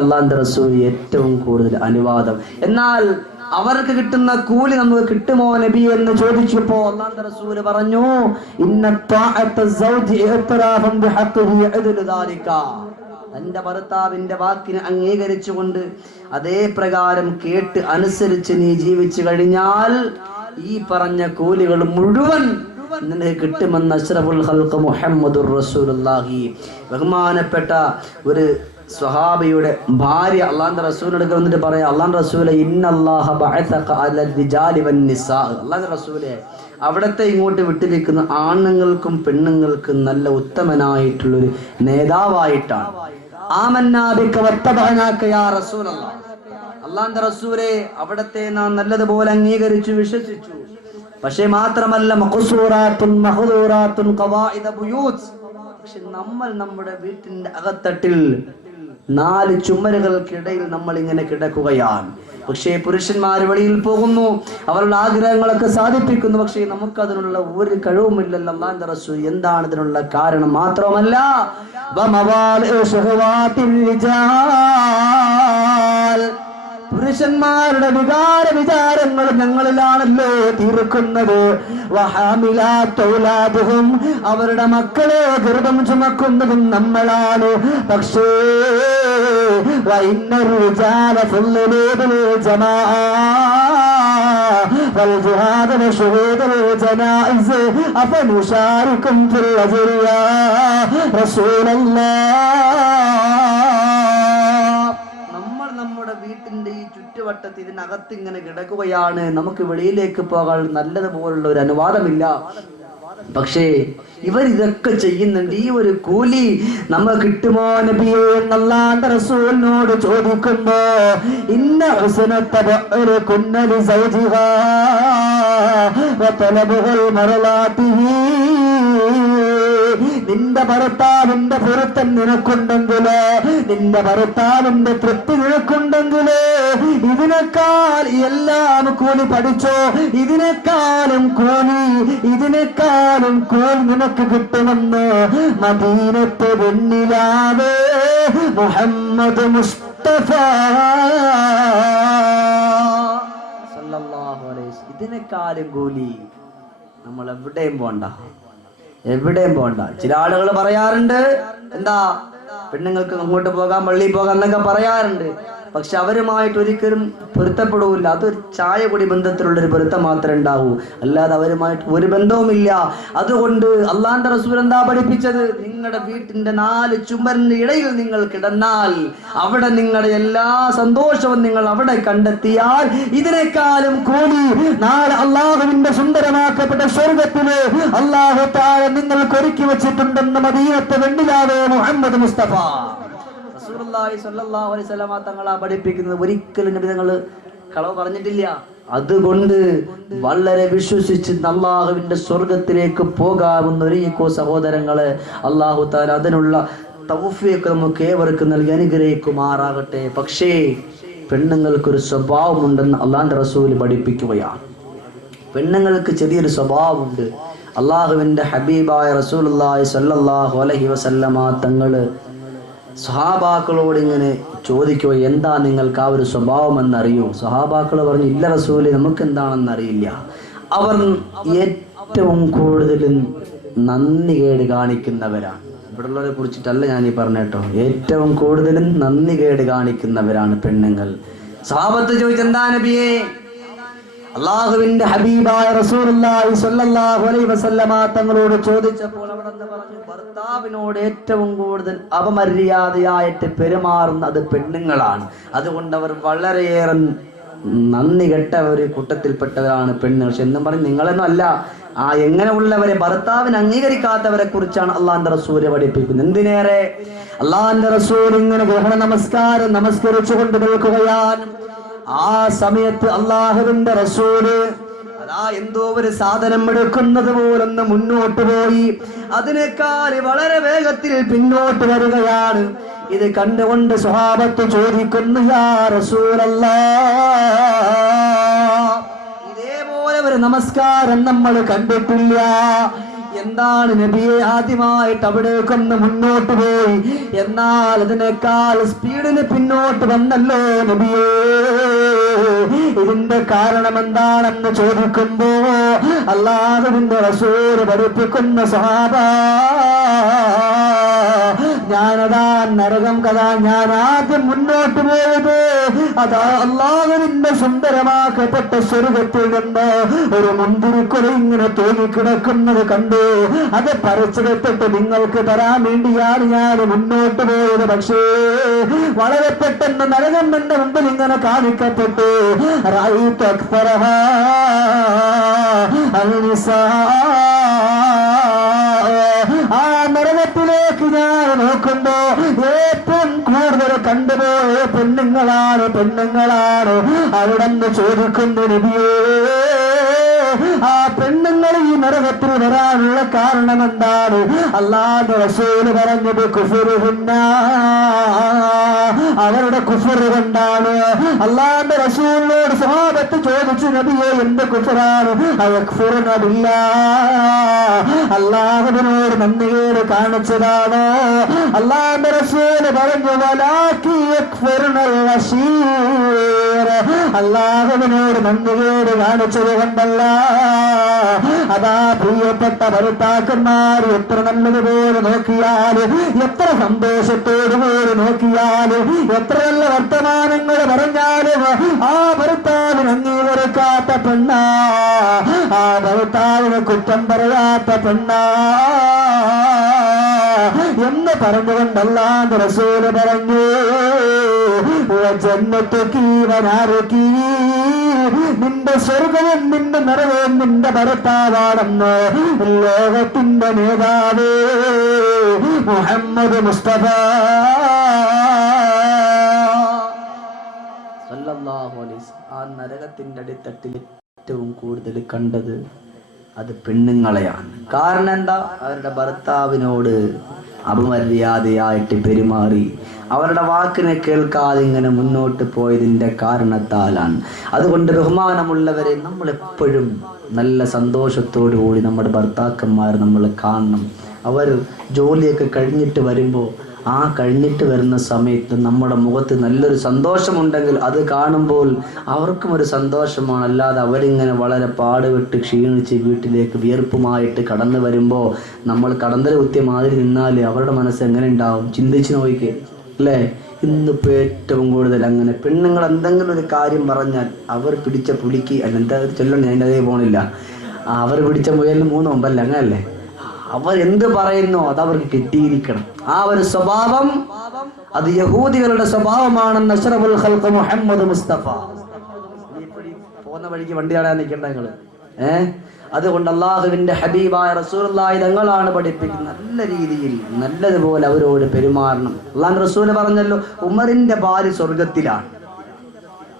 അള്ളാന്റെ റസൂൽ ഏറ്റവും കൂടുതൽ അനുവാദം. എന്നാൽ അവർക്ക് കിട്ടുന്ന കൂലി നമുക്ക് കിട്ടുമോ നബി എന്ന് ചോദിച്ചപ്പോ അള്ളാന്റെ റസൂൽ പറഞ്ഞു തന്റെ ഭർത്താവിന്റെ വാക്കിനെ അംഗീകരിച്ചുകൊണ്ട് അതേ പ്രകാരം കേട്ട് അനുസരിച്ച് നീ ജീവിച്ചു കഴിഞ്ഞാൽ ഈ പറഞ്ഞ കൂലികൾ മുഴുവൻ നിനക്ക് കിട്ടുമെന്ന് അഷ്റഫുൽ ഹൽക്ക് മുഹമ്മദുർ റസൂലുള്ളാഹി. ബഹുമാനപ്പെട്ട ഒരു സ്വഹാബിയുടെ ഭാര്യ അള്ളാന്റെ റസൂലിനോട് വന്നിട്ട് പറയാം അള്ളാൻ റസൂലെ റസൂലെ അവിടത്തെ ഇങ്ങോട്ട് വിട്ടിരിക്കുന്ന ആണുങ്ങൾക്കും പെണ്ണുങ്ങൾക്കും നല്ല ഉത്തമനായിട്ടുള്ളൊരു നേതാവായിട്ടാണ്. അള്ളാന്റെ റസൂലെ അവിടത്തെ നാം നല്ലതുപോലെ അംഗീകരിച്ചു വിശ്വസിച്ചു. പക്ഷേ മാത്രമല്ല പക്ഷെ നമ്മൾ നമ്മുടെ വീട്ടിന്റെ അകത്തട്ടിൽ നാല് ചുമരുകൾക്കിടയിൽ നമ്മൾ ഇങ്ങനെ കിടക്കുകയാണ്. പക്ഷേ പുരുഷന്മാർ വെളിയിൽ പോകുന്നു. അവരുടെ ആഗ്രഹങ്ങളൊക്കെ സാധിപ്പിക്കുന്നു. പക്ഷേ നമുക്ക് അതിനുള്ള ഒരു കഴിവുമില്ലല്ലോ അള്ളാന്റെ എന്താണ് ഇതിനുള്ള കാരണം മാത്രമല്ല റിജാൽ പുരുഷന്മാരുടെ വികാര വിചാരങ്ങൾ ഞങ്ങളിലാണല്ലോ തീർക്കുന്നത് വഹാമിലാത്തൗലാദുഹും അവരുടെ മക്കളെ ഗർഭം ചുമക്കുന്നതും നമ്മളാണ് പക്ഷേ വൈന്നറുജാല ഫുള്ളിലേതിൽ ജമാ والجهاد وشهود الجنائز أفنشاركم في الأجر يا رسول الله നമ്മൾ വീട്ടിന്റെ ഈ ചുറ്റുവട്ടത്ത് ഇതിനകത്ത് ഇങ്ങനെ കിടക്കുകയാണ്. നമുക്ക് വെളിയിലേക്ക് പോകാൻ നല്ലതുപോലുള്ള ഒരു അനുവാദമില്ല. പക്ഷേ ഇവർ ഇതൊക്കെ ചെയ്യുന്നുണ്ട്. ഈ ഒരു കൂലി നമ്മൾ കിട്ടുമോ നബിയെ എന്നല്ലാണ്ട് റസൂലിനോട് ചോദിക്കുമ്പോ ഇന്ന ഹുസനത്തെ കുന്നലി മറലാത്തിഹി നിന്റെ ഭർത്താവിന്റെ പൊരുത്തം നിനക്കുണ്ടെങ്കിൽ നിന്റെ ഭർത്താവിന്റെ തൃപ്തി നിനക്കുണ്ടെങ്കിൽ ഇതിനേക്കാൾ എല്ലാം കൂലി പഠിച്ചോ ഇതിനേക്കാളും കൂലി ഇതിനേക്കാളും കൂലി നിനക്ക് കിട്ടുമെന്ന് മദീനത്തെ വെണ്ണിലാവേ മുഹമ്മദ് മുസ്തഫ. ഇതിനേക്കാളും കൂലി നമ്മൾ എവിടെയും പോണ്ട എവിടെയും പോണ്ട. ചില ആളുകൾ പറയാറുണ്ട് എന്താ പെണ്ണുങ്ങൾക്ക് അങ്ങോട്ട് പോകാം പള്ളിയിൽ പോകാം എന്നൊക്കെ പറയാറുണ്ട്. പക്ഷെ അവരുമായിട്ട് ഒരിക്കലും പൊരുത്തപ്പെടുകയില്ല അതൊരു ചായ കൂടി ബന്ധത്തിലുള്ള ഒരു പൊരുത്തം മാത്രമേ ഉണ്ടാവൂ. അല്ലാതെ അവരുമായിട്ട് ഒരു ബന്ധവുമില്ല. അതുകൊണ്ട് അള്ളാന്റെ റസൂൽ എന്താ പഠിപ്പിച്ചത്? നിങ്ങളുടെ വീട്ടിന്റെ നാല് ചുമരിന്റെ ഇടയിൽ നിങ്ങൾ കിടന്നാൽ അവിടെ നിങ്ങളുടെ എല്ലാ സന്തോഷവും നിങ്ങൾ അവിടെ കണ്ടെത്തിയാൽ ഇതിനേക്കാളും കൂടി നാല് അള്ളാഹുവിന്റെ സുന്ദരമാക്കപ്പെട്ട സ്വർഗത്തിന് അള്ളാഹു താഴെ നിങ്ങൾക്ക് ഒരുക്കി വെച്ചിട്ടുണ്ടെന്ന് മദീനത്തെ വെണ്ണിലാവേ മുഹമ്മദ് മുസ്തഫ. റസൂലുള്ളാഹി സ്വല്ലല്ലാഹു അലൈഹി വസല്ലമ തങ്ങളാ പഠിപ്പിക്കുന്നത് ഒരിക്കലും നബി തങ്ങൾ കളവ് പറഞ്ഞിട്ടില്ല. അതുകൊണ്ട് വളരെ വിശ്വസിച്ച് അള്ളാഹുവിന്റെ സ്വർഗത്തിലേക്ക് പോകാവുന്ന ഒരുക്കോ സഹോദരങ്ങളെ അള്ളാഹു താൻ അതിനുള്ള തൗഫിയൊക്കെ നമുക്ക് ഏവർക്കും നൽകി അനുഗ്രഹിക്കുമാറാകട്ടെ. പക്ഷേ പെണ്ണുങ്ങൾക്കൊരു സ്വഭാവമുണ്ടെന്ന് അള്ളാന്റെ റസൂൽ പഠിപ്പിക്കുകയാണ്. പെണ്ണുങ്ങൾക്ക് ചെറിയൊരു സ്വഭാവമുണ്ട്. അള്ളാഹുവിന്റെ ഹബീബായ റസൂലുള്ളാഹി സല്ലല്ലാഹു അലൈഹി വസല്ലമ തങ്ങൾ സ്വഹാബാക്കളോട് ഇങ്ങനെ ചോദിക്കുക എന്താ നിങ്ങൾക്ക് ആ ഒരു സ്വഭാവം എന്നറിയൂ സഹാബാക്കൾ പറഞ്ഞു ഇല്ല റസൂൽ നമുക്ക് എന്താണെന്ന് അറിയില്ല അവർ ഏറ്റവും കൂടുതൽ നന്ദി കേട് കാണിക്കുന്നവരാണ്. ഇവിടെയുള്ളവരെ കുറിച്ചിട്ടല്ല ഞാൻ ഈ പറഞ്ഞേട്ടോ ഏറ്റവും കൂടുതലും നന്ദി കേട് കാണിക്കുന്നവരാണ് പെണ്ണുങ്ങൾ. സഹാബത്ത് ചോദിച്ചെന്താ നബിയേ? അള്ളാഹുവിന്റെ ഹബീബായ റസൂലുള്ളാഹി സ്വല്ലല്ലാഹു അലൈഹി വസല്ലമ തങ്ങളോട് ചോദിച്ചപ്പോൾ പറഞ്ഞു ഭർത്താവിനോട് ഏറ്റവും കൂടുതൽ അപമര്യാദയായിട്ട് പെരുമാറുന്ന അത് പെണ്ണുങ്ങളാണ്. അതുകൊണ്ട് അവർ വളരെയേറെ നന്ദി കെട്ട ഒരു കൂട്ടത്തിൽപ്പെട്ടവരാണ് പെണ്ണുങ്ങൾ പക്ഷെ എന്നും പറഞ്ഞ് നിങ്ങളൊന്നും അല്ല. ആ എങ്ങനെ ഉള്ളവരെ ഭർത്താവിന് അംഗീകരിക്കാത്തവരെ കുറിച്ചാണ് അള്ളാന്റെ റസൂര് പഠിപ്പിക്കുന്നത്. എന്തിനേറെ? അള്ളാന്റെ റസൂൽ ഇങ്ങനെ ഗ്രഹണ നമസ്കാരം നമസ്കരിച്ചുകൊണ്ട് നിൽക്കുകയാണ്. ആ സമയത്ത് അള്ളാഹുവിന്റെ റസൂൽ അതാ എന്തോ ഒരു സാധനം എടുക്കുന്നത് പോലൊന്ന് മുന്നോട്ട് പോയി. അതിനേക്കാൾ വളരെ വേഗത്തിൽ പിന്നോട്ട് വരികയാണ്. ഇത് കണ്ടുകൊണ്ട് സ്വഭാവത്ത് ചോദിക്കുന്നു യാ റസൂലല്ലാ ഇതേപോലെ ഒരു നമസ്കാരം നമ്മൾ കണ്ടിട്ടില്ല. എന്താണ് നബിയെ ആദ്യമായിട്ട് അവിടേക്കൊന്ന് മുന്നോട്ട് പോയി? എന്നാൽ അതിനേക്കാൾ സ്പീഡിന് പിന്നോട്ട് വന്നല്ലോ നബിയേ. ഇതിന്റെ കാരണം എന്താണെന്ന് ചോദിക്കുമ്പോ അല്ലാതെ നിന്റെ റസൂൽ പഠിപ്പിക്കുന്ന സഹാബ ഞാനതാ നരകം കഥാ ഞാൻ ആദ്യം മുന്നോട്ട് പോയത്. അതാ അള്ളാഹുവിന്റെ സുന്ദരമാക്കപ്പെട്ട സ്വർഗത്തിൽ നിന്ന് ഒരു മുന്തിരിക്കുല ഇങ്ങനെ തൂങ്ങിക്കിടക്കുന്നത് കണ്ടു. അത് പറിച്ചെടുത്തിട്ട് നിങ്ങൾക്ക് തരാൻ വേണ്ടിയാണ് ഞാൻ മുന്നോട്ട് പോയത്. പക്ഷേ വളരെ പെട്ടെന്ന് നരകം എന്റെ മുമ്പിൽ ഇങ്ങനെ കാണിക്കപ്പെട്ടു. റഅയ്തു അൽ അൽനിസാ നരകത്തിലേക്ക് ഞാൻ നോക്കുമ്പോ ഏറ്റവും കൂടുതൽ കണ്ടുപോയ പെണ്ണുങ്ങളാണ് പെണ്ണുങ്ങളാണ്. അവിടെ ചോദിക്കുന്നു നബിയേ ആ പെണ്ണുങ്ങൾ ഈ നരകത്തിൽ വരാനുള്ള കാരണം എന്താണ്? അല്ലാതെ റസൂൽ പറഞ്ഞത് അവരുടെ കുഫറ് കൊണ്ടാണ്. അല്ലാന്റെ റസൂലിനോട് സ്വഭാവത്ത് ചോദിച്ചു നബിയെ എന്ത് കുഫറാണ്? അയക്ഫുറിനതില്ല അള്ളാഹുവിനോട് നന്ദിയോട് കാണിച്ചതാണ്. അള്ളാന്റെ റസൂൽ പറഞ്ഞു വലാക്കി അള്ളാഹുവിനോട് നന്ദിയോട് കാണിച്ചത് കൊണ്ടല്ല. അതാ പ്രിയപ്പെട്ട ഭർത്താക്കന്മാർ എത്ര നല്ലതുപോലെ നോക്കിയാൽ എത്ര സന്തോഷത്തോട് പോലെ നോക്കിയാൽ എത്ര നല്ല വർത്തമാനങ്ങൾ പറഞ്ഞാലും ആ ഭർത്താവിന് അംഗീകരിക്കാത്ത പെണ്ണ. ആ ഭർത്താവിന് കുറ്റം പറയാത്ത പെണ്ണ. എന്ന് പറഞ്ഞുകൊണ്ടല്ലാണ്ട് റസൂൽ പറഞ്ഞു നിന്റെ സ്വർഗവും നിന്റെ നിറവും നിന്റെ ഭർത്താവാണെന്ന് ലോകത്തിന്റെ നേതാവ് മുഹമ്മദ് മുസ്തഫ. ആ നരകത്തിന്റെ അടിത്തട്ടിൽ ഏറ്റവും കൂടുതൽ കണ്ടത് അത് പെണ്ണുങ്ങളെയാണ്. കാരണം എന്താ? അവരുടെ ഭർത്താവിനോട് അപമര്യാദയായിട്ട് പെരുമാറി. അവരുടെ വാക്കിനെ കേൾക്കാതെ ഇങ്ങനെ മുന്നോട്ട് പോയതിന്റെ കാരണത്താലാണ്. അതുകൊണ്ട് ബഹുമാനമുള്ളവരെ നമ്മൾ എപ്പോഴും നല്ല സന്തോഷത്തോടു കൂടി നമ്മുടെ ഭർത്താക്കന്മാർ നമ്മൾ കാണണം. അവർ ജോലിയൊക്കെ കഴിഞ്ഞിട്ട് വരുമ്പോൾ ആ കഴിഞ്ഞിട്ട് വരുന്ന സമയത്ത് നമ്മുടെ മുഖത്ത് നല്ലൊരു സന്തോഷമുണ്ടെങ്കിൽ അത് കാണുമ്പോൾ അവർക്കും ഒരു സന്തോഷമാണ്. അല്ലാതെ അവരിങ്ങനെ വളരെ പാടുപെട്ട് ക്ഷീണിച്ച് വീട്ടിലേക്ക് വിയർപ്പുമായിട്ട് കടന്നു വരുമ്പോൾ നമ്മൾ കടന്തൽ കുത്തിയ മാതിരി നിന്നാൽ അവരുടെ മനസ്സ് എങ്ങനെ ഉണ്ടാവും? ചിന്തിച്ച് നോക്കിക്കേ. അല്ലേ? ഇന്നിപ്പോൾ ഏറ്റവും കൂടുതൽ അങ്ങനെ പെണ്ണുങ്ങൾ എന്തെങ്കിലും ഒരു കാര്യം പറഞ്ഞാൽ അവർ പിടിച്ച പുലിക്ക് അല്ല എന്താ ചൊല്ലണം ഞാൻ അതേ പോണില്ല. അവർ പിടിച്ച മുയലിന് മൂന്ന് ഒമ്പല്ല അങ്ങനല്ലേ? അവർ എന്ത് പറയുന്നോ അത് അവർക്ക് കിട്ടിയിരിക്കണം. ആ ഒരു സ്വഭാവം അത് യഹൂദികളുടെ സ്വഭാവമാണെന്ന് മുഹമ്മദ് മുസ്തഫ. പോകുന്ന വഴിക്ക് വണ്ടി നിൽക്കണ്ട നിങ്ങൾ. ഏ? അതുകൊണ്ട് അള്ളാഹുവിന്റെ ഹബീബായ റസൂലുള്ളാഹി തങ്ങളാണ് പഠിപ്പിക്കുന്നത് നല്ല രീതിയിൽ നല്ലതുപോലെ അവരോട് പെരുമാറണം. അള്ളാഹ് റസൂൽ പറഞ്ഞല്ലോ ഉമറിന്റെ ഭാര്യ സ്വർഗത്തിലാണ്.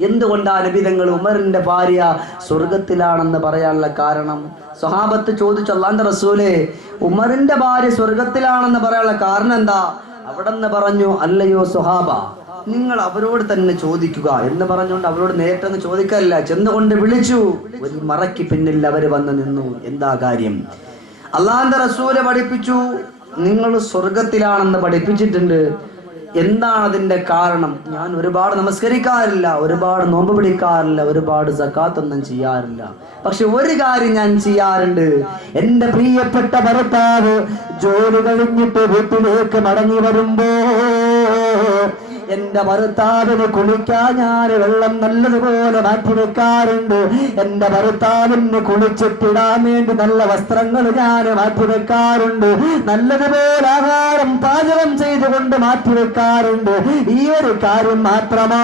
എന്തുകൊണ്ടാ നബിതങ്ങൾ ഉമറിന്റെ ഭാര്യ സ്വർഗത്തിലാണെന്ന് പറയാനുള്ള കാരണം? സ്വഹാബത്ത് ചോദിച്ചു അള്ളാന്റെ റസൂലെ ഉമറിന്റെ ഭാര്യ സ്വർഗത്തിലാണെന്ന് പറയാനുള്ള കാരണം എന്താ? അവിടെ നിന്ന് പറഞ്ഞു അല്ലയോ സുഹാബ നിങ്ങൾ അവരോട് തന്നെ ചോദിക്കുക. എന്ന് പറഞ്ഞുകൊണ്ട് അവരോട് നേരിട്ടൊന്ന് ചോദിക്കല്ല ചെന്നുകൊണ്ട് വിളിച്ചു. ഒരു മറയ്ക്ക് പിന്നിൽ അവർ വന്ന് നിന്നു. എന്താ കാര്യം? അള്ളാന്റെ റസൂലെ പഠിപ്പിച്ചു. നിങ്ങൾ സ്വർഗത്തിലാണെന്ന് പഠിപ്പിച്ചിട്ടുണ്ട്. എന്താണ് അതിന്റെ കാരണം? ഞാൻ ഒരുപാട് നമസ്കരിക്കാറില്ല ഒരുപാട് നോമ്പ് പിടിക്കാറില്ല ഒരുപാട് സക്കാത്തൊന്നും ചെയ്യാറില്ല. പക്ഷെ ഒരു കാര്യം ഞാൻ ചെയ്യാറുണ്ട്. എന്റെ പ്രിയപ്പെട്ട ഭർത്താവ് ജോലി കഴിഞ്ഞിട്ട് വീട്ടിലേക്ക് മടങ്ങി വരുമ്പോ എന്റെ ഭർത്താവിന് കുളിക്കാൻ ഞാൻ വെള്ളം നല്ലതുപോലെ മാറ്റി വെക്കാറുണ്ട് എന്റെ ഭർത്താവിന് കുളിച്ചിട്ടിടാൻ വേണ്ടി നല്ല വസ്ത്രങ്ങൾ ഞാൻ മാറ്റി വെക്കാറുണ്ട് നല്ലതുപോലെ ആഹാരം പാചകം ചെയ്തുകൊണ്ട് മാറ്റി വെക്കാറുണ്ട് ഈ ഒരു കാര്യം മാത്രമാ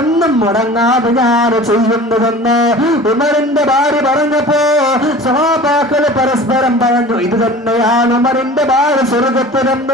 എന്നും മുടങ്ങാതെ ഞാൻ ചെയ്യുന്നതെന്ന് ഉമറിന്റെ ഭാര്യ പറഞ്ഞപ്പോ സഹാബാക്കൾ പരസ്പരം പറഞ്ഞു ഇത് തന്നെയാണ് ഉമറിന്റെ ഭാര്യ സ്വർഗത്തിലെന്ന്.